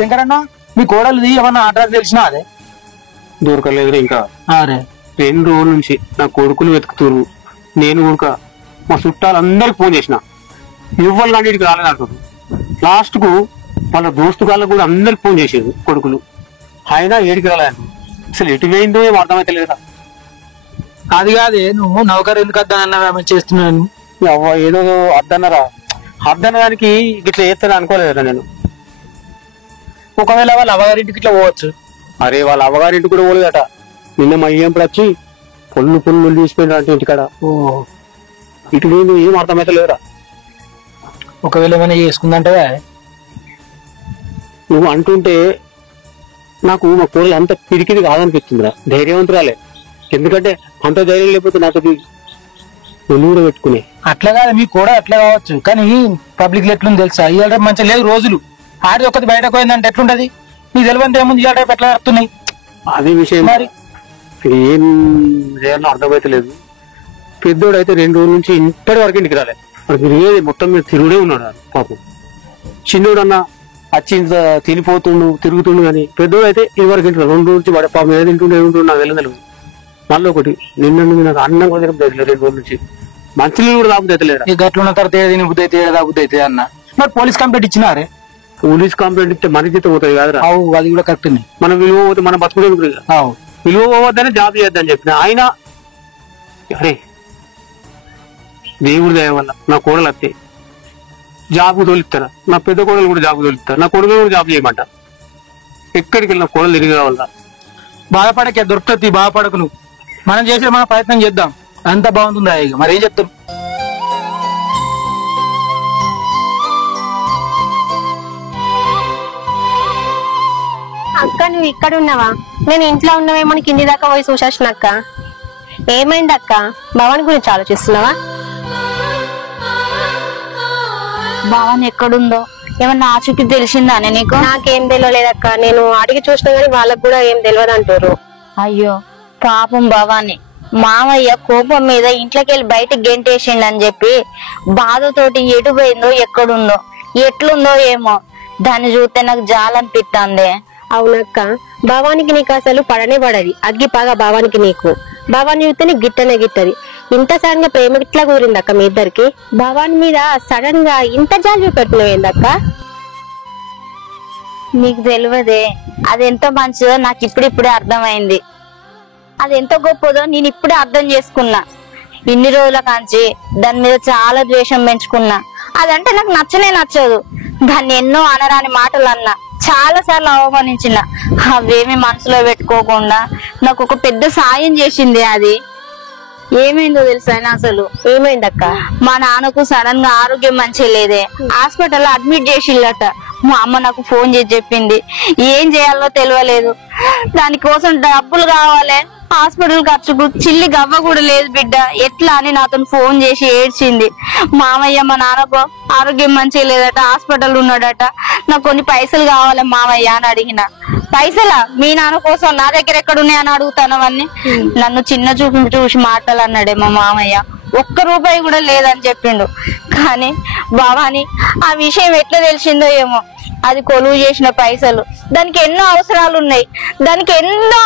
శంకరన్న మీ కోడలిది ఏమన్నా అడ్రస్ తెలిసినా అదే దొరకలేదు ఇంకా. అరే 2 రోజుల నుంచి నా కొడుకులు వెతుకుతురు. నేను కూడా మా చుట్టాలందరికి ఫోన్ చేసిన, ఇవ్వాలి కానీ ఇక్కడికి రాలేదంటారు. లాస్ట్ కు వాళ్ళ దోస్తు గాళ్ళకు కూడా అందరికి ఫోన్ చేసేది కొడుకులు, అయినా ఏడికి రాలేదు. అసలు ఎటు పోయిందో ఏం అర్థమైతే లేదా. అది కాదే నువ్వు నౌకరు ఎందుకు అద్దానన్నా చేస్తున్నాను. ఏదో అద్దన్నరా, అద్దన్నదానికి ఇట్లా చేస్తాను అనుకోలేదా నేను. ఒకవేళ వాళ్ళ అవ్వగారింటికి ఇట్లా పోవచ్చు. అరే వాళ్ళ అవ్వగారింటికి కూడా పోలేదట. నిన్న మా అయ్యంప్పుడు వచ్చి పొల్లు తీసిపోయినా అంటే ఇంటికాడ. ఇటు నేను ఏం అర్థమైతే లేదురా. ఒకవేళ ఏమైనా చేసుకుందంటే నువ్వు అంటుంటే నాకు మా కూరలు అంత పిరికిది కాదనిపిస్తుందిరా. ధైర్యవంతురాలే, ఎందుకంటే అంత ధైర్యం లేకపోతే నాతో కూడా పెట్టుకునే. అట్లా కాదు మీకు కూడా అట్లా కావచ్చు, కానీ పబ్లిక్ లో ఎట్లుంది తెలుసా, ఇవాళ మంచిగా లేదు రోజులు. ఆడి ఒక్కటి బయటకు పోయిందంటే ఎట్లుంటది, నీకు తెలియదు ఏముంది ఇవాళ రేపు ఎట్లా నడుస్తున్నాయి. అదే విషయం మరి ఏం చేయాలో అర్థమైతే లేదు. పెద్దోడు అయితే 2 రోజుల నుంచి ఇప్పటి వరకు ఇంటికి రాలే. వాడికి మొత్తం మీద తిరుగుడే ఉన్నాడు పాపం. చిన్నోడు అన్న వచ్చి తినిపోతుండు తిరుగుతుండు, కానీ పెద్దోడు అయితే ఇదివరకు ఇంటి 2 రోజుల నుంచి వాడే పాపం ఏదో తింటుండే నాకు తెలియదు. మళ్ళీ ఒకటి నిన్న నాకు అన్నం కూడా తినబుద్ధి 2 రోజుల నుంచి, మంచినీళ్ళు కూడా తాగుతుంది అయితే లేదా. గట్లున్న తర్వాత ఏదో తినబుద్ధి అయితే ఏదో తాగుద్ది అయితే అన్న. మరి పోలీస్ కంప్లైంట్ ఇచ్చినారే. పోలీస్ కంప్లైంట్ ఇస్తే మన జీతం పోతుంది కాదురా. అది కూడా కరెక్ట్. మనం విలువ పోతే మనం బతుకుడే విలువ పోవద్దని జాబ్ చేయొద్దని చెప్పిన ఆయన. అరే దేవుడి దయ వల్ల నా కోడలు వస్తే జాబ్ తోలిస్తారా, నా పెద్ద కోడలు కూడా జాబ్ తోలిస్తారు, నా కొడుకు కూడా జాబ్ చేయమంట. ఎక్కడికి వెళ్ళిన కోడలు తిరిగి రావాల. బాధపడకే, దొరుకుతుంది, బాధపడకు నువ్వు. మనం చేసే మన ప్రయత్నం చేద్దాం, అంత బాగుంటుందా. ఇక మరి ఏం చెప్తాం. అక్క నువ్వు ఇక్కడ ఉన్నావా? నేను ఇంట్లో ఉన్నావేమో కింది దాకా పోయి చూసేసిన అక్క. ఏమైంది అక్క? భవాని గురించి ఆలోచిస్తున్నావా? భవాని ఎక్కడుందో ఏమన్నా ఆచూకీ తెలిసిందానే నీకు? నాకేం తెలియలేదక్క, నేను అడిగి చూసినా గానీ వాళ్ళకు కూడా ఏం తెలియదు అంటారు. అయ్యో పాపం భవాని. మామయ్య కోపం మీద ఇంట్లోకెళ్ళి బయటకు గెంటేసిండని చెప్పి బాధతోటి ఎటు పోయిందో ఎక్కడుందో ఎట్లుందో ఏమో. దాన్ని చూస్తే నాకు జాలనిపిస్తుంది. అవునక్క, భవానికి నీకు అసలు పడనే పడది. అగ్గి పాగా భవానికి నీకు. భవాని చూస్తే నీకు గిట్టనే గిట్టది. ఇంత సడన్ గా ప్రేమ ఇట్లా కుదిరిందక్క మీ ఇద్దరికి? భవాని మీద సడన్ గా ఇంత జాలి చూపెట్టినవేందక్క? నీకు తెలియదే అది ఎంత మంచిదో నాకు ఇప్పుడిప్పుడే అర్థమైంది. అది ఎంత గొప్పదో నేను ఇప్పుడే అర్థం చేసుకున్నా. ఇన్ని రోజుల కాంచి దాని మీద చాలా ద్వేషం పెంచుకున్నా. అదంటే నాకు నచ్చనే నచ్చదు. దాన్ని ఎన్నో అనరాని మాటలు అన్నా, చాలా సార్లు అవమానించిన. అవేమి మనసులో పెట్టుకోకుండా నాకు ఒక పెద్ద సాయం చేసింది. అది ఏమైందో తెలుసా అసలు? ఏమైందక్క? మా నాన్నకు సడన్ గా ఆరోగ్యం మంచిగా లేదే, హాస్పిటల్ లో అడ్మిట్ చేసిల్లట. మా అమ్మ నాకు ఫోన్ చేసి చెప్పింది. ఏం చేయాలో తెలియలేదు. దానికోసం డబ్బులు కావాలి. హాస్పిటల్ ఖర్చుకు చిల్లి గవ్వ కూడా లేదు బిడ్డ, ఎట్లా అని నాతో ఫోన్ చేసి ఏడ్చింది. మామయ్య మా నాన్నకు ఆరోగ్యం మంచిగా లేదట, హాస్పిటల్ ఉన్నాడట, నాకు కొన్ని పైసలు కావాలి మామయ్య అని అడిగిన. పైసలా? మీ నాన్న కోసం నా దగ్గర ఎక్కడున్నాయని అడుగుతాను అవన్నీ. నన్ను చిన్న చూపు చూసి మాటలు అన్నాడే మా మామయ్య. 1 రూపాయి కూడా లేదని చెప్పిండు. కానీ భవాని ఆ విషయం ఎట్లా తెలిసిందో ఏమో. అది కొలువు చేసిన పైసలు. దానికి ఎన్నో అవసరాలు ఉన్నాయి. దానికి ఎన్నో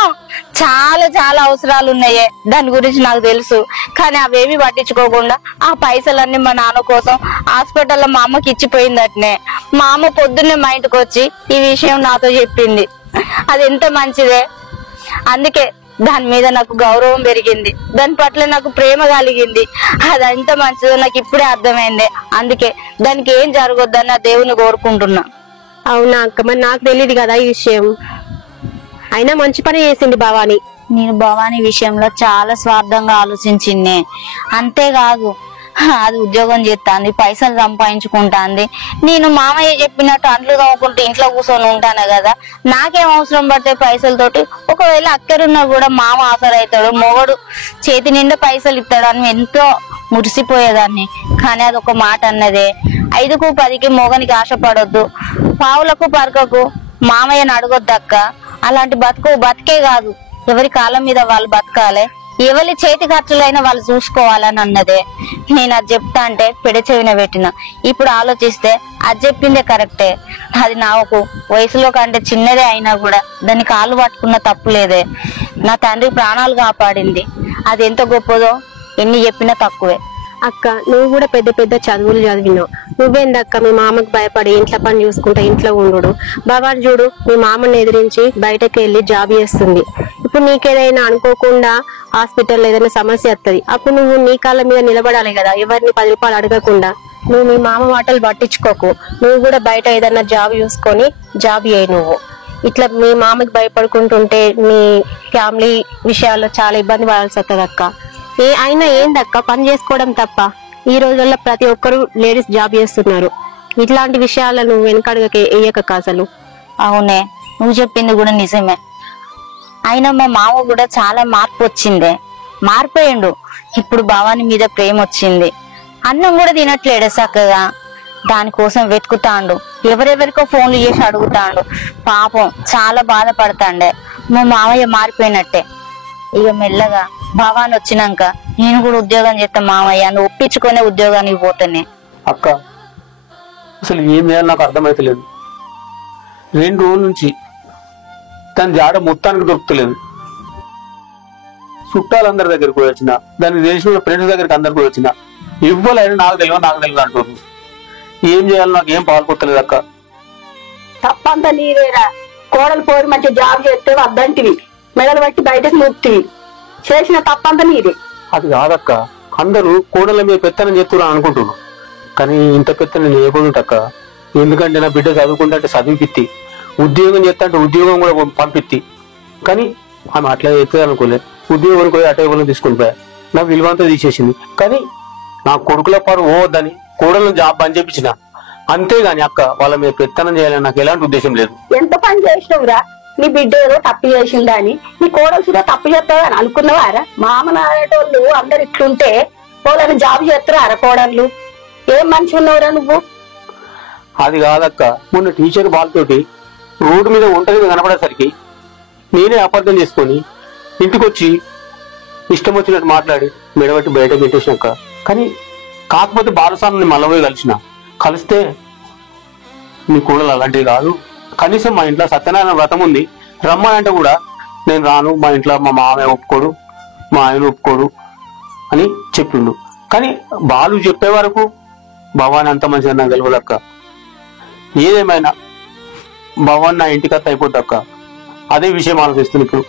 చాలా చాలా అవసరాలు ఉన్నాయే. దాని గురించి నాకు తెలుసు. కానీ అవేమి పట్టించుకోకుండా ఆ పైసలన్నీ మా నాన్న కోసం హాస్పిటల్లో మా అమ్మకి ఇచ్చిపోయిందటనే. మా అమ్మ పొద్దున్నే మా ఇంటికి వచ్చి ఈ విషయం నాతో చెప్పింది. అది ఎంత మంచిదే. అందుకే దాని మీద నాకు గౌరవం పెరిగింది. దాని పట్ల నాకు ప్రేమ కలిగింది. అది ఎంత మంచిదో నాకు ఇప్పుడే అర్థమైంది. అందుకే దానికి ఏం జరగొద్దని నా దేవుని కోరుకుంటున్నా. అవునా అక్క? మరి నాకు తెలియదు కదా ఈ విషయం. అయినా మంచి పని చేసింది భవాని. నేను భవాని విషయంలో చాలా స్వార్థంగా ఆలోచించింది. అంతేకాదు అది ఉద్యోగం చేస్తాంది, పైసలు సంపాదించుకుంటాంది. నేను మామయ్య చెప్పినట్టు అంట్లు తవ్వుకుంటూ ఇంట్లో కూర్చొని ఉంటాను కదా, నాకేం అవసరం పడితే పైసలతోటి. ఒకవేళ అక్కడున్నా కూడా మామ ఆఫర్ అవుతాడు, మొగడు చేతి నిండా పైసలు ఇస్తాడు అని ఎంతో మురిసిపోయేదాన్ని. కానీ అదొక మాట అన్నదే, 5కు 10కి మొగనికి ఆశపడొద్దు, పావులకు పరకకు మామయ్యని అడగొద్దక్క. అలాంటి బతుకే కాదు, ఎవరి కాలం మీద వాళ్ళు బతకాలి. ఎవరి చేతి ఖర్చులైనా వాళ్ళు చూసుకోవాలని అన్నదే. నేను అది చెప్తా అంటే పెడచెవిన పెట్టిన. ఇప్పుడు ఆలోచిస్తే అది చెప్పిందే కరెక్టే. అది నాకు వయసులో కంటే చిన్నదే అయినా కూడా దాన్ని కాళ్ళు పట్టుకున్న తప్పు లేదే. నా తండ్రి ప్రాణాలు కాపాడింది. అది ఎంత గొప్పదో ఎన్ని చెప్పినా తక్కువే. అక్క నువ్వు కూడా పెద్ద పెద్ద చదువులు చదివినావు. నువ్వేందక్క మీ మామకు భయపడి ఇంట్లో పని చూసుకుంటా ఇంట్లో ఉండు. భవాని చూడు మీ మామని ఎదిరించి బయటకు వెళ్ళి జాబ్ చేస్తుంది. ఇప్పుడు నీకేదైనా అనుకోకుండా హాస్పిటల్లో ఏదైనా సమస్య వస్తుంది, అప్పుడు నువ్వు నీ కాళ్ళ మీద నిలబడాలి కదా, ఎవరిని 10 రూపాయలు అడగకుండా. నువ్వు మీ మామ మాటలు పట్టించుకోకు. నువ్వు కూడా బయట ఏదైనా జాబ్ చూసుకొని జాబ్ చేయి. నువ్వు ఇట్లా మీ మామకి భయపడుకుంటుంటే మీ ఫ్యామిలీ విషయాల్లో చాలా ఇబ్బంది పడాల్సి వస్తుంది అక్క. అయినా ఏందక్క పని చేసుకోవడం తప్ప? ఈ రోజుల్లో ప్రతి ఒక్కరు లేడీస్ జాబ్ చేస్తున్నారు. ఇట్లాంటి విషయాలను నువ్వు వెనకడుగకి వేయక అసలు. అవునే, నువ్వు చెప్పింది కూడా నిజమే. అయినా మా మామ కూడా చాలా మార్పు వచ్చిందే. మారిపోయిండు. ఇప్పుడు భవాని మీద ప్రేమ వచ్చింది. అన్నం కూడా తినట్లేడు చక్కగా. దానికోసం వెతుకుతాండు. ఎవరెవరికో ఫోన్లు చేసి అడుగుతాండు. పాపం చాలా బాధపడతాండే. మా మామయ్య మారిపోయినట్టే. ఇక మెల్లగా భవాని వచ్చినాక నేను కూడా ఉద్యోగం చేస్తా మామయ్య, నువ్వు ఒప్పించుకునే ఉద్యోగానికి పోతానే. అక్క అసలు ఏం చేయాలి నాకు అర్థమైతలేదు. 2 రోజుల నుంచి తన జాడ మొత్తానికి దొరుకుతలేదు. చుట్టాలందరి దగ్గరికి కూడా వచ్చిన, దాన్ని తెలిసిన ఫ్రెండ్స్ దగ్గరికి అందరికి కూడా వచ్చిన, ఇవ్వలేదు నాకు తెలియదు అంటున్నారు. ఏం చేయాలి నాకు ఏం పాల్పొత్తలేదు అక్క. తప్పంతా నీదేరా. కోడలు పోరి మంచి జాబ్ చేస్తే వద్దంటివి, మెడలు బట్టి బయటకు నూపుతివి. చేసిన తప్పంతా నీదే. అది కాదక్క, అందరూ కోడల మీద పెత్తనం చేస్తున్నా అనుకుంటున్నాను. కానీ ఇంత పెత్తనం చేయకూడదక్క. ఎందుకంటే నా బిడ్డ చదువుకుంటే చదివిపిత్తి, ఉద్యోగం చేస్తా అంటే ఉద్యోగం కూడా పంపిత్తి. కానీ ఆమె అట్లా చేస్తుంది అనుకోలేదు. ఉద్యోగం పోయి అటే వాళ్ళని తీసుకుని పోయా, నా విలువంతా తీసేసింది. కానీ నా కొడుకుల పారు ఓవద్దని కోడలను జాబ్ అని చెప్పించిన. అంతేగాని అక్క వాళ్ళ మీద పెత్తనం చేయాలని నాకు ఎలాంటి ఉద్దేశం లేదు. ఎంత పని చేసినవురా? నీ బిడ్డ ఏదో తప్పు చేసిందా అని, నీ కోడలు కూడా తప్పు చేస్తావని అనుకున్నావారా? మామనాటోళ్ళు అందరు ఇట్లుంటే వాళ్ళని జాబ్ చేస్తారా కోడళ్ళు? ఏం మనిషి ఉన్నావురా నువ్వు? అది కాదక్క, మొన్న టీచర్ వాళ్ళతోటి రోడ్డు మీద ఒంటరిగా కనపడేసరికి నేనే అపార్థం చేసుకొని ఇంటికొచ్చి ఇష్టం వచ్చినట్టు మాట్లాడి మెడబట్టి బయట పెట్టేసినాక. కానీ కాకపోతే బాలసాన్ని మళ్ళీ పోయి కలిస్తే నీ కూడలు అలాంటివి కాదు, కనీసం మా ఇంట్లో సత్యనారాయణ వ్రతం ఉంది రమ్మనంటే కూడా నేను రాను, మా ఇంట్లో మా మామయ్య ఒప్పుకోడు, మా ఆయన ఒప్పుకోడు అని చెప్పిండు. కానీ బాలు చెప్పే వరకు భవాని అంత మంచిగా నాకు తెలియదక్క. ఏదేమైనా భవాని నా ఇంటికత్త అయిపోద్దక్క. అదే విషయం ఆలోచిస్తుంది ఇప్పుడు.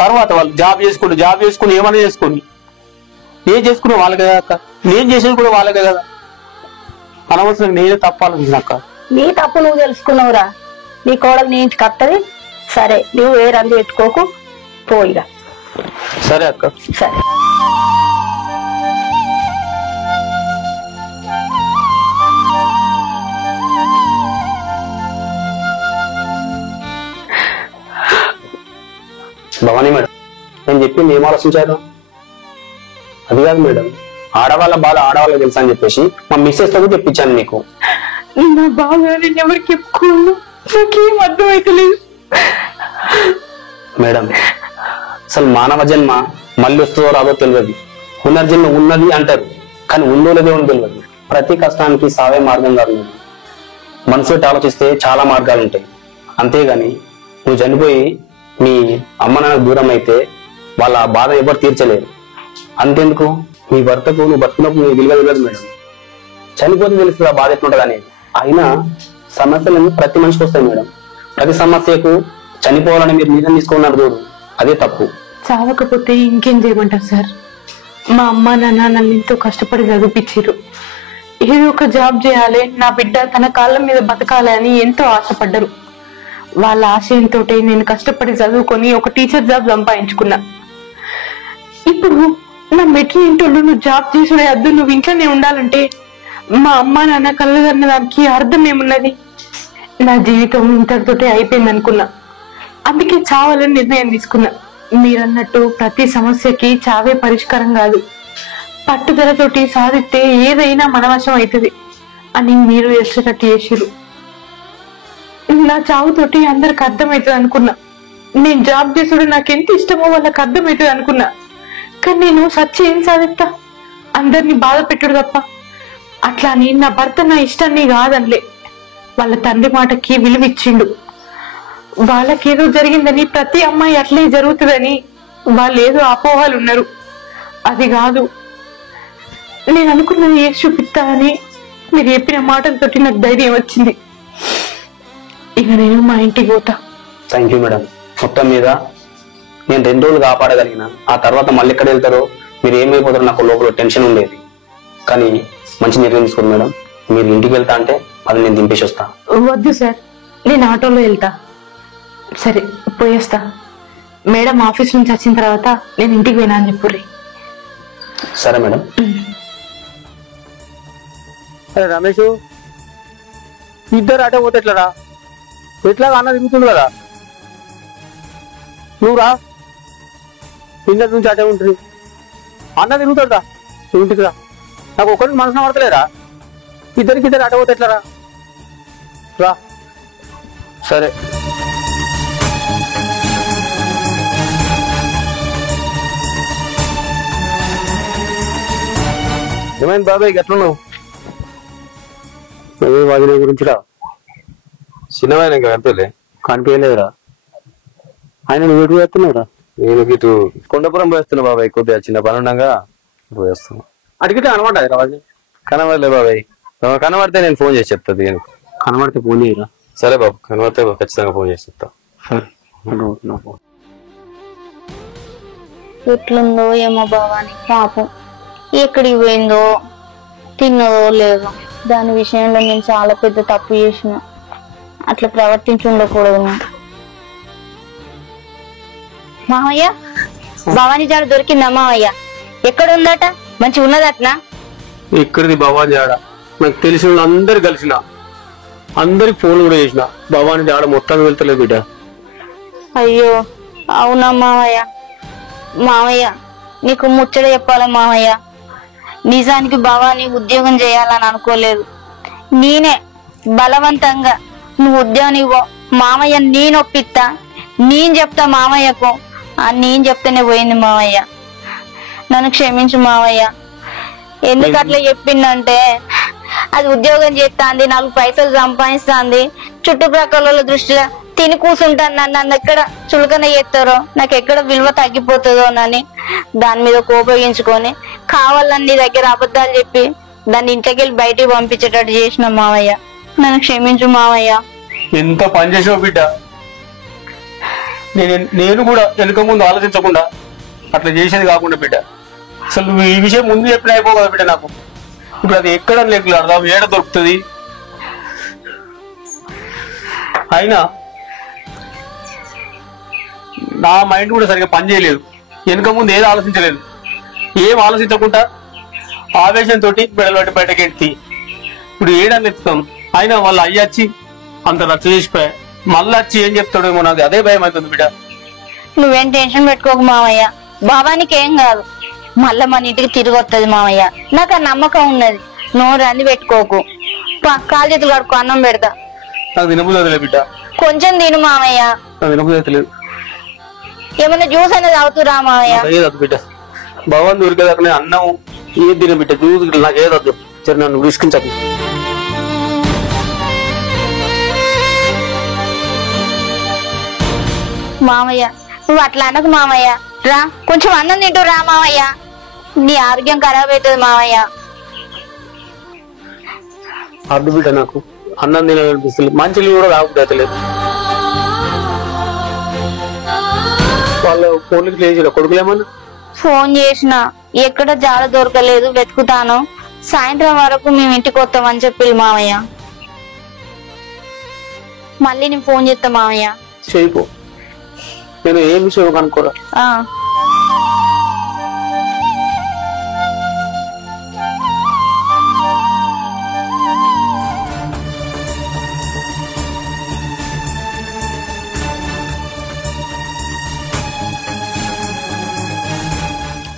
తర్వాత వాళ్ళు జాబ్ చేసుకుని ఏమైనా చేసుకుని ఏం చేసుకున్నా వాళ్ళకే కదా అక్క, నేను చేసేది కూడా వాళ్ళకే కదా. అనవసరంగా నేనే తప్పు ఆలోచించినక్క. నీ తప్పు నువ్వు తెలుసుకున్నావురా. నీ కోడలు నీ ఇంటికి వస్తుంది. సరే నువ్వు ఏ రంది పెట్టుకోకు, పోయిరా. సరే అక్క. సరే. భవానీ మేడం, నేను చెప్పింది ఏం ఆలోచించారు? అది కాదు మేడం, ఆడవాళ్ళ బాధ ఆడవాళ్ళకి తెలుసా అని చెప్పేసి మా మిస్సెస్ తో కూడా చెప్పించాను మీకు. నా బాధ నేను ఎవరికి చెప్పుకోను, నాకేం అర్థమైతలేదు. మేడం, అసలు మానవ జన్మ మళ్ళీ వస్తుందో రాదో తెలియదు. పునర్జన్మ ఉన్నది అంటారు, కానీ ఉందో లేదో తెలియదు. ప్రతి కష్టానికి సావే మార్గం కాదు. మనసు పెట్టి ఆలోచిస్తే చాలా మార్గాలు ఉంటాయి. అంతేగాని నువ్వు చనిపోయి మీ అమ్మ నాన్న దూరం అయితే వాళ్ళ బాధ ఎవరు తీర్చలేరు. అంతెందుకు, మీ భర్తకు నువ్వు బతుకున్నప్పుడు నీ విలువ తెలియదు మేడం. చనిపోతే తెలుస్తుంది ఆ బాధ ఎట్లుంటది అనేది. అయినా సమస్యలన్నీ ప్రతి మనిషికి వస్తాయి మేడం. ప్రతి సమస్యకు చనిపోవాలని మీరు నిర్ణయం తీసుకున్నారు చూడు, అదే తప్పు. చావకపోతే ఇంకేం చేయమంటారు సార్? మా అమ్మ నాన్న నన్ను ఎంతో కష్టపడి చదివించారు. ఏదో ఒక జాబ్ చేయాలి, నా బిడ్డ తన కాళ్ళ మీద బతకాలి అని ఎంతో ఆశపడ్డారు. వాళ్ళ ఆశయంతో నేను కష్టపడి చదువుకొని ఒక టీచర్ జాబ్ సంపాదించుకున్నా. ఇప్పుడు నా మెట్రో ఇంటోళ్ళు నువ్వు జాబ్ చేసుడే వద్దు, నువ్వు ఇంట్లోనే ఉండాలంటే మా అమ్మ నాన్న కలగన్న దానికి అర్థం ఏమున్నది? నా జీవితం ఇంతటితోటే అయిపోయింది అనుకున్నా. అందుకే చావాలని నిర్ణయం తీసుకున్నా. మీరన్నట్టు ప్రతి సమస్యకి చావే పరిష్కారం కాదు, పట్టుదలతోటి సాధిస్తే ఏదైనా మన వశం అవుతుంది అని మీరు తెలిసేటట్టు చేసిరు. నా చావుతోటి అందరికి అర్థమవుతుంది అనుకున్నా. నేను జాబ్ చేసుడు నాకు ఎంత ఇష్టమో వాళ్ళకి అర్థమవుతుంది అనుకున్నా. కానీ నేను సచ్చి ఏం సాధిస్తా? అందరినీ బాధ పెట్టుడు తప్ప. అట్లా అని నా భర్త నా ఇష్టాన్ని కాదనిలే, వాళ్ళ తండ్రి మాటకి విలువిచ్చిండు. వాళ్ళకేదో జరిగిందని ప్రతి అమ్మాయి అట్లే జరుగుతుందని వాళ్ళు ఏదో అపోహలు ఉన్నారు. అది కాదు, నేను అనుకున్నది ఏది చూపిస్తా అని మీరు చెప్పిన మాటలతోటి నాకు ధైర్యం వచ్చింది. ఇక నేను మా ఇంటికి పోతా. Thank you madam. మొత్తం మీద నేను 2 రోజులు కాపాడగలిగిన. ఆ తర్వాత మళ్ళీ ఎక్కడ వెళ్తారో, మీరు ఏమైపోతారో నాకు లోపల టెన్షన్ ఉండేది. కానీ మంచి నిర్ణయం తీసుకోండి మేడం. మీరు ఇంటికి వెళ్తా అంటే అది నేను దింపేసి వస్తా. వద్దు సార్, నేను ఆటోలో వెళ్తా. సరే పోయేస్తా. మేడం ఆఫీస్ నుంచి వచ్చిన తర్వాత నేను ఇంటికి పోయినా అని చెప్పుర్రి. సరే మేడం. రమేష్, ఇద్దరు అటే పోతే ఎట్లరా? ఎట్లా అన్న తిరుగుతుంది కదా, నువ్వు రా. ఇంటి నుంచి అటే ఉంటుంది, అన్న తిరుగుతాడురా. ఇంటికి రా. నాకు ఒకరికి మనసున పడతలేరా? ఇద్దరు అటే పోతే ఎట్లరా? రా. సరే. ఏమైంది బాబాయ్, ఎట్లున్నావు? వాదిన గురించి రా. చిన్నవాయన కనిపించలే? కనిపించలేదురా. ఆయన నువ్వు ఎటు వేస్తున్నావురా? నేను ఇటు కొండపురం పోయేస్తున్నా బాబాయ్. కొద్దిగా చిన్న పని ఉండగా పోయేస్తున్నా. అడిగితే అనమాట వాడిని. కనబడలే బాబాయ్. కనబడితే నేను ఫోన్ చేసి చెప్తా. నేను కనబడితే ఫోన్ చేయరా? సరే బాబు, కనబడితే ఖచ్చితంగా ఫోన్ చేసి చెప్తా. సరే. ఎట్లుందో ఏమో భావానికి పాపం. ఎక్కడికి పోయిందో, తిన్నదో లేదో. దాని విషయంలో నేను చాలా పెద్ద తప్పు చేసిన. అట్లా ప్రవర్తించి ఉండకూడదు. మామయ్య, భవానీ జాడ దొరికిందా మామయ్య? ఎక్కడ ఉందట? మంచి ఉన్నదట్నా? ఇక్కడిది భవానీ జాడ. నాకు తెలిసిన అందరు కలిసిన, అందరికి ఫోన్ కూడా చేసిన. భవానీ జాడ మొత్తాన్ని వెళ్తలేదు బిడ్డ. అయ్యో అవునా మామయ్య? మామయ్య నీకు ముచ్చట చెప్పాలా మామయ్య? నిజానికి భవానీ ఉద్యోగం చేయాలని అనుకోలేదు. నేనే బలవంతంగా నువ్వు ఉద్యోగం ఇవ్వు మామయ్య, నేను ఒప్పిస్తా, నేను చెప్తా మామయ్యకు. నేను చెప్తేనే పోయింది మామయ్య. నన్ను క్షమించు మామయ్య. ఎందుకు అట్లా చెప్పిందంటే, అది ఉద్యోగం చేస్తాంది, 4 పైసలు సంపాదిస్తాంది, చుట్టుప్రక్కల దృష్టిలో తిని కూర్చుంటాను. నన్ను ఎక్కడ చులకన చేస్తారో, నాకు ఎక్కడ విలువ తగ్గిపోతుందో అని దాని మీద కోపగించుకొని కావాలని నీ దగ్గర అబద్ధాలు చెప్పి దాన్ని ఇంట్లోకి వెళ్ళి బయటికి పంపించేటట్టు చేసిన మామయ్య. నన్ను క్షమించు మామయ్య. ఎంత పని చేసావు బిడ్డ. నేను కూడా వెనుక ముందు ఆలోచించకుండా అట్లా చేసేది కాకుండా బిడ్డ, అసలు నువ్వు ఈ విషయం ముందు చెప్పిన అయిపో కదా బిడ్డ. నాకు ఇప్పుడు అది ఎక్కడ లేకుండా అర్థం ఏడ దొరుకుతుంది. అయినా నా మైండ్ కూడా సరిగ్గా పని చేయలేదు. వెనుక ముందు ఏది ఆలోచించలేదు. ఏం ఆలోచించకుండా ఆవేశంతో బిడ్డలు పట్టి బయటకి ఎత్తి ఇప్పుడు ఏడాన్ని ఎత్తుతాం. అయినా వాళ్ళు అయ్యొచ్చి అంత రచ్చ చేసిపోయా. మళ్ళీ వచ్చి ఏం చెప్తాడేమో, నాకు అదే భయం అవుతుంది బిడ్డ. నువ్వేం టెన్షన్ పెట్టుకోకు మామయ్య. భావానికి ఏం కాదు, మళ్ళా మన ఇంటికి తిరిగి వస్తుంది మామయ్య. నాకు ఆ నమ్మకం ఉన్నది. నోరు అంది పెట్టుకోకు. కాలు చేతులు కడుక్కో, అన్నం పెడతా. నాకు తినబుద్ధి బిడ్డ. కొంచెం తిను మామయ్య. నాకు తినబుద్ధి లేదు. ఏమన్నా జ్యూస్ అనేది అవుతురా మామయ్య? ఏదద్దు బిడ్డ. భగవాన్ దొరికేదాకా అన్నం ఏది తిన బిడ్డ. జ్యూస్ నాకు ఏదద్దు. సరే నన్ను విసికించకు. మామయ్య నువ్వు అట్లా అనకు మామయ్య. రా, కొంచెం అన్నం తింటూ రా మామయ్య. నీ ఆరోగ్యం ఖరాబ్ అవుతుంది మామయ్య. అడ్డు బిడ్డ, నాకు అన్నం తినాలనిపిస్తుంది. మంచి కూడా రాకపోతలేదు. వాళ్ళ ఫోన్లకి లేచి కొడుకులేమన్నా ఫోన్ చేసిన ఎక్కడ జాడ దొరకలేదు, వెతుకుతాను. సాయంత్రం వరకు మేము ఇంటికి వస్తామని చెప్పి మామయ్య. మళ్ళీ నేను ఫోన్ చేస్తా మామయ్య. చేయిపో, నేను ఏం విషయం కనుక్కోరా.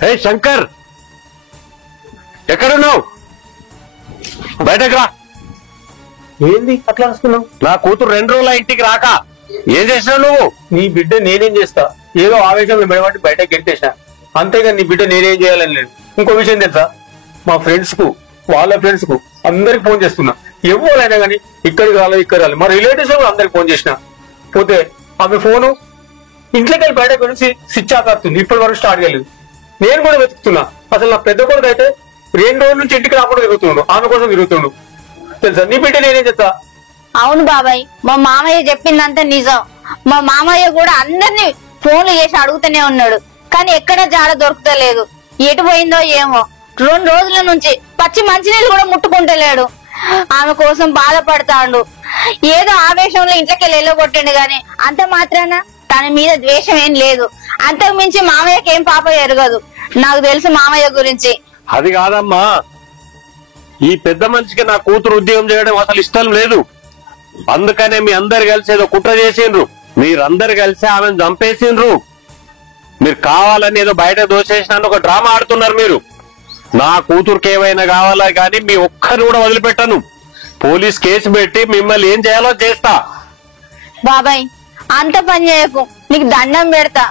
హే శంకర్, ఎక్కడున్నావు? బయటకు రా. ఏంది అట్లా వస్తున్నావు? నా కూతురు 2 రోజుల ఇంటికి రాక ఏం చేసినావు నువ్వు? నీ బిడ్డ నేనేం చేస్తా, ఏదో ఆవేశం మెడబట్టి బయటకు గెట్టేసిన, అంతేగాని నీ బిడ్డ నేనేం చేయాలని లేదు. ఇంకో విషయం తెలుసా, మా ఫ్రెండ్స్ కు వాళ్ళ ఫ్రెండ్స్ కు అందరికి ఫోన్ చేస్తున్నా, ఎవరైనా కానీ ఇక్కడికి రాలేదు ఇక్కడ రాలేదు, మా రిలేటివ్స్ కూడా అందరికి ఫోన్ చేసిన. పోతే ఆమె ఫోను ఇంట్లోకి వెళ్ళి బయటకు వెళ్ళి స్విచ్ ఆఫ్ అవుతుంది, ఇప్పటి వరకు స్టార్ట్ చేయలేదు. నేను కూడా వెతుకుతున్నా. అసలు నా పెద్ద కొడుకు అయితే 2 రోజుల నుంచి ఇంటికి రాకుండా తిరుగుతుండు, ఆమె కోసం తిరుగుతుండు. తెలుసా నీ బిడ్డ నేనేం చేస్తా? అవును బాబాయ్, మా మామయ్య చెప్పిందంతా నిజం. మా మామయ్య కూడా అందరినీ ఫోన్లు చేసి అడుగుతూనే ఉన్నాడు, కానీ ఎక్కడ జాడ దొరుకుతలేదు. ఎటు పోయిందో ఏమో. 2 రోజుల నుంచి పచ్చి మంచినీళ్ళు కూడా ముట్టుకుంటలేడు. ఆమె కోసం బాధపడతాడు. ఏదో ఆవేశంలో ఇంట్లోకి వెళ్ళగొట్టిండు గాని అంత మాత్రాన తన మీద ద్వేషం ఏం లేదు. అంతకు మించి మామయ్యకి ఏం పాప ఎరగదు. నాకు తెలుసు మామయ్య గురించి. అది కాదమ్మా, ఈ పెద్ద మనిషికి నా కూతురు ఉద్యోగం చేయడం అసలు ఇష్టం లేదు. అందుకనే మీ అందరు కలిసి ఏదో కుట్ర చేసిండ్రు. మీరందరు కలిసి ఆమెను చంపేసిండ్రు. మీరు కావాలని ఏదో బయట దోసేసినాను ఒక డ్రామా ఆడుతున్నారు మీరు. నా కూతురుకి ఏమైనా కావాలా గాని మీ ఒక్కరిని కూడా వదిలిపెట్టను. పోలీస్ కేసు పెట్టి మిమ్మల్ని ఏం చేయాలో చేస్తా. బాబాయ్ అంత పని చేయకు, నీకు దండం పెడతా.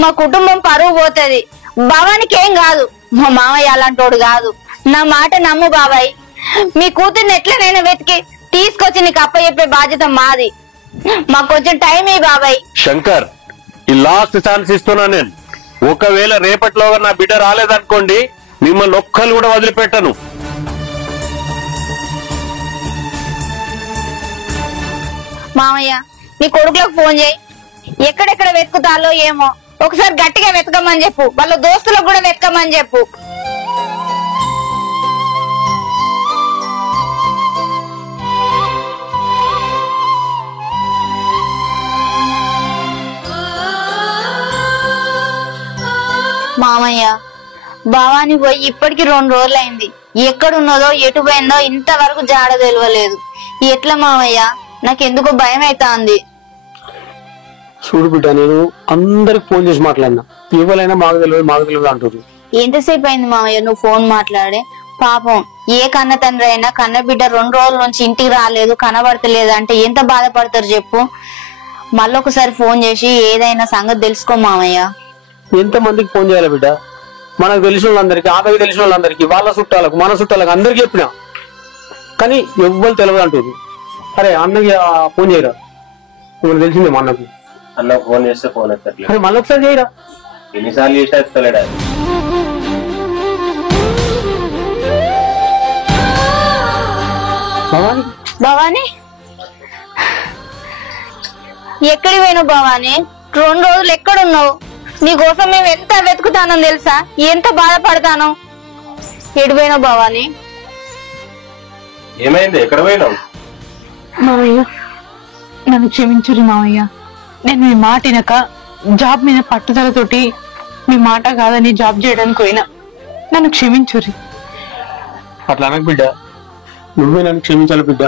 మా కుటుంబం పరువు పోతుంది. భవానికి ఏం కాదు, మా మామయ్య అలాంటోడు కాదు. నా మాట నమ్ము బాబాయ్. మీ కూతుర్ని ఎట్లనైనా వెతికి తీసుకొచ్చి నీకు అప్పచెప్పే బాధ్యత మాది. మాకు కొంచెం టైం ఇయ్యి బాబాయ్. శంకర్, ఈ లాస్ట్ ఛాన్స్ ఇస్తున్నా నేను. ఒకవేళ రేపటిలోగా నా బిడ్డ రాలేదనుకోండి, మిమ్మల్ని ఒక్కరు కూడా వదిలిపెట్టను. మామయ్య నీ కొడుకులకు ఫోన్ చేయి. ఎక్కడెక్కడ వెతుకుతాలో ఏమో ఒకసారి గట్టిగా వెతకమని చెప్పు. వాళ్ళ దోస్తులకు కూడా వెతకమని చెప్పు. మామయ్య భవాని పోయి ఇప్పటికి 2 రోజులైంది. ఎక్కడున్నదో ఎటు పోయిందో ఇంతవరకు జాడ తెలియలేదు. ఎట్లా మామయ్య? నాకెందుకో భయం అవుతాంది. చూడు బిడ్డ, నేను అందరికి ఫోన్ చేసి మాట్లాడినా, ఎవరైనా మాకు తెలియదు అంటారు. ఎంతసేపు అయింది మామయ్య నువ్వు ఫోన్ మాట్లాడే? పాపం ఏ కన్న తండ్రి అయినా కన్న బిడ్డ 2 రోజుల నుంచి ఇంటికి రాలేదు, కనబడతలేదు అంటే ఎంత బాధపడతారు చెప్పు. మళ్ళొకసారి ఫోన్ చేసి ఏదైనా సంగతి తెలుసుకో మామయ్య. ఎంత మందికి ఫోన్ చేయాలి బిడ్డ? మనకు తెలిసిన వాళ్ళందరికీ, ఆమెకు తెలిసిన వాళ్ళందరికీ, వాళ్ళ చుట్టాలకు, మన చుట్టాలకు అందరికి చెప్పినా, కానీ ఎవ్వరు తెలియదు అంటారు. అరే అన్నకి ఫోన్ చేయరా, మనకు తెలిసిందే. మా అన్నకు అన్నకు ఫోన్ చేస్తే ఫోన్ ఎత్తట్లేదు. అరే మళ్ళీ ఒకసారి చేయరా. ఎన్నిసార్లు చేసినా ఎత్తలేడా? భవాని ఎక్కడికి పోయినావు భవాని? 2 రోజులు ఎక్కడున్నావు? నీకోసం మేము ఎంత వెతుకుతానో తెలుసా, ఎంత బాధపడతానో. ఎటు పోయినావు భవాని? ఏమైంది? ఎక్కడ పోయినావు? మావయ్య నన్ను క్షమించురి మావయ్య. నేను మీ మాట వినక జాబ్ మీద పట్టుదలతోటి మీ మాట కాదని జాబ్ చేయడానికి పోయినా. నన్ను క్షమించురి. అట్లా అనకు బిడ్డ, నువ్వే నన్ను క్షమించాలి బిడ్డ.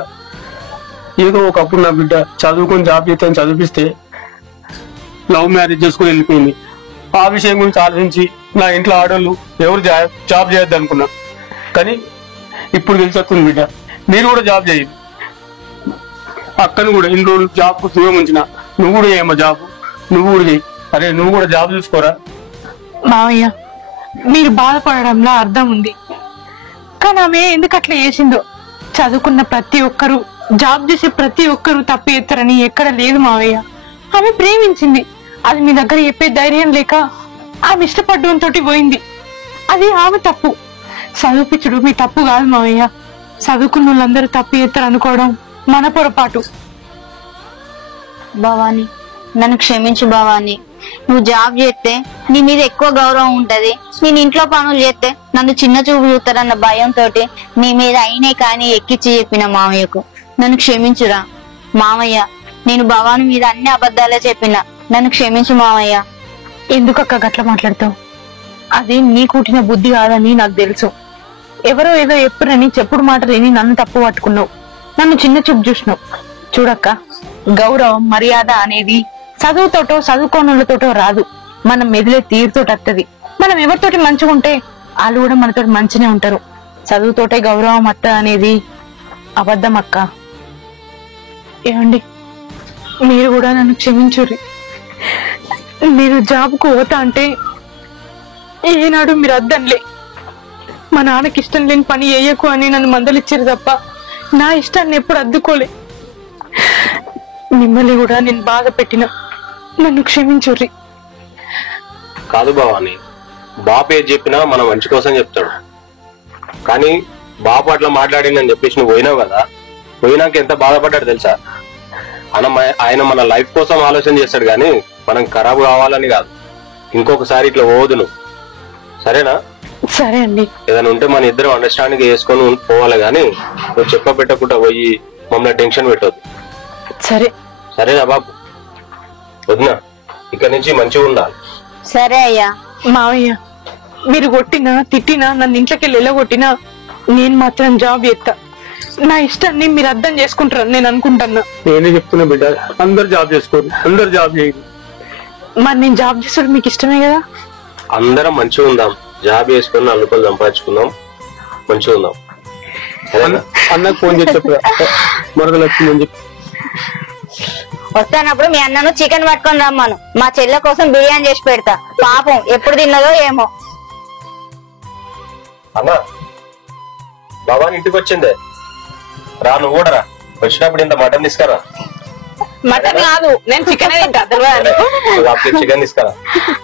ఏదో ఒకప్పుడు నా బిడ్డ చదువుకొని జాబ్ చేస్తాను చదివిస్తే లవ్ మ్యారేజ్ చేసుకుని వెళ్ళిపోయింది. ఆ విషయం గురించి ఆలోచించి నా ఇంట్లో ఆడవాళ్ళు ఎవరు జాబ్ చేయొద్దు అనుకున్నా, కానీ ఇప్పుడు తెలిసి వస్తుంది బిడ్డ, మీరు కూడా జాబ్ చేయండి. అక్కను కూడా ఇన్ని రోజులు జాబ్ దూరం ఉంచిన, నువ్వు కూడా చేయమ్మా జాబ్, నువ్వు కూడా చేయి. అరే నువ్వు కూడా జాబ్ చూసుకోరా. మావయ్య మీరు బాధపడడంలో అర్థం ఉంది, కానీ ఆమె ఎందుకు అట్లా చేసిందో. చదువుకున్న ప్రతి ఒక్కరు, జాబ్ చేసే ప్రతి ఒక్కరు తప్పు చేస్తారని ఎక్కడ లేదు మావయ్య. ఆమె ప్రేమించింది, అది మీ దగ్గర చెప్పే ధైర్యం లేక ఆమె ఇష్టపడడంతో పోయింది. అది ఆమె తప్పు. చదువుపిచ్చుడు మీ తప్పు కాదు మావయ్య. చదువుకున్న వాళ్ళందరూ తప్పు చేస్తారు అనుకోవడం మన పొరపాటు. భవాని నన్ను క్షమించు భవాని. నువ్వు జాబ్ చేస్తే నీ మీద ఎక్కువ గౌరవం ఉంటది. నేను ఇంట్లో పనులు చేస్తే నన్ను చిన్న చూపు చూస్తారన్న భయంతో నీ మీద అయినే కానీ ఎక్కిచ్చి చెప్పిన మామయ్యకు. నన్ను క్షమించురా మామయ్య. నేను భవాని మీద అన్ని అబద్ధాలే చెప్పిన, నన్ను క్షమించు మామయ్య. ఎందుకక్క గట్ల మాట్లాడతావు? అది నీ కూటిన బుద్ధి కాదని నాకు తెలుసు. ఎవరో ఏదో ఎప్పుడని చెప్పుడు మాట లేని నన్ను తప్పు పట్టుకున్నావు, నన్ను చిన్న చూపు చూసినావు. చూడక్క, గౌరవం మర్యాద అనేది చదువుతోటో చదువుకోనులతోటో రాదు, మనం మెదిలే తీరుతోటి వస్తుంది. మనం ఎవరితోటి మంచిగా ఉంటే వాళ్ళు కూడా మనతోటి మంచినే ఉంటారు. చదువుతోటే గౌరవం అత్త అనేది అబద్ధం అక్క. ఏమండి మీరు కూడా నన్ను క్షమించుర్రి. నేను జాబ్కు పోతా అంటే ఏనాడు మీరు అద్దనిలే. మా నాన్నకి ఇష్టం లేని పని వేయకు అని నన్ను మందలిచ్చారు తప్ప నా ఇష్టాన్ని ఎప్పుడు అద్దుకోలే. మిమ్మల్ని కూడా నేను బాధ పెట్టిన, నన్ను క్షమించుర్రి. కాదు భవాని, బాపు ఏది చెప్పినా మన మంచి కోసం చెప్తాడు. కానీ బాపు అట్లా మాట్లాడిందని చెప్పేసి నువ్వు పోయినావు కదా, పోయినాక ఎంత బాధపడ్డాడు తెలుసా? ఆయన మన లైఫ్ కోసం ఆలోచన చేస్తాడు కానీ మనం ఖరాబ్ కావాలని కాదు. ఇంకొకసారి ఇట్లా పోవద్దు నువ్వు, సరేనా? సరే అండి. ఏదైనా ఉంటే మన ఇద్దరం అండర్స్టాండింగ్ చేసుకొని పోవాలి కానీ నువ్వు చెప్పబెట్టకుండా పోయి మమ్మల్ని టెన్షన్ పెట్టవద్దు. సరే సరేనా బాబు? వదినా, ఇక్కడ నుంచి మంచిగా ఉండాలి. సరే అయ్యా. మావయ్య, మీరు కొట్టినా తిట్టినా నన్ను ఇంట్లోకి వెళ్ళగొట్టినా నేను మాత్రం జాబ్ చేస్తా. నా ఇష్టాన్ని మీరు అర్థం చేసుకుంటారని నేను అనుకుంటున్నా. నేనే చెప్తున్నా బిడ్డ, అందరు జాబ్ చేసుకోరు, అందరు జాబ్ చేయరు. మరి నేను జాబ్ చేస్తాడు మీకు ఇష్టమే కదా? అందరం మంచిగా ఉందాం, జాబ్ చేసుకుని 4 రూపాయలు సంపాదించుకుందాం, మంచిగా ఉందాం. అన్నకు ఫోన్ చేసి చెప్పు, మరొకరు వచ్చిందని చెప్పి. వస్తానప్పుడు మీ అన్నను చికెన్ పట్టుకొని రమ్మను, మా చెల్లె కోసం బిర్యానీ చేసి పెడతా. పాపం ఎప్పుడు తిన్నదో ఏమో. అన్నా, భవాని ఇంటికి వచ్చిందే, రా నువ్వు కూడా రా. వచ్చినప్పుడు ఇంత మటన్ తీసుకురా. మటన్ కాదు, నేను చికెన్ తింటా. చికెన్ తీసుకురా.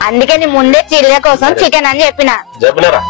అందుకే నీ ముందే చెల్లె కోసం చికెన్ అని చెప్పిన. చెప్పినారా?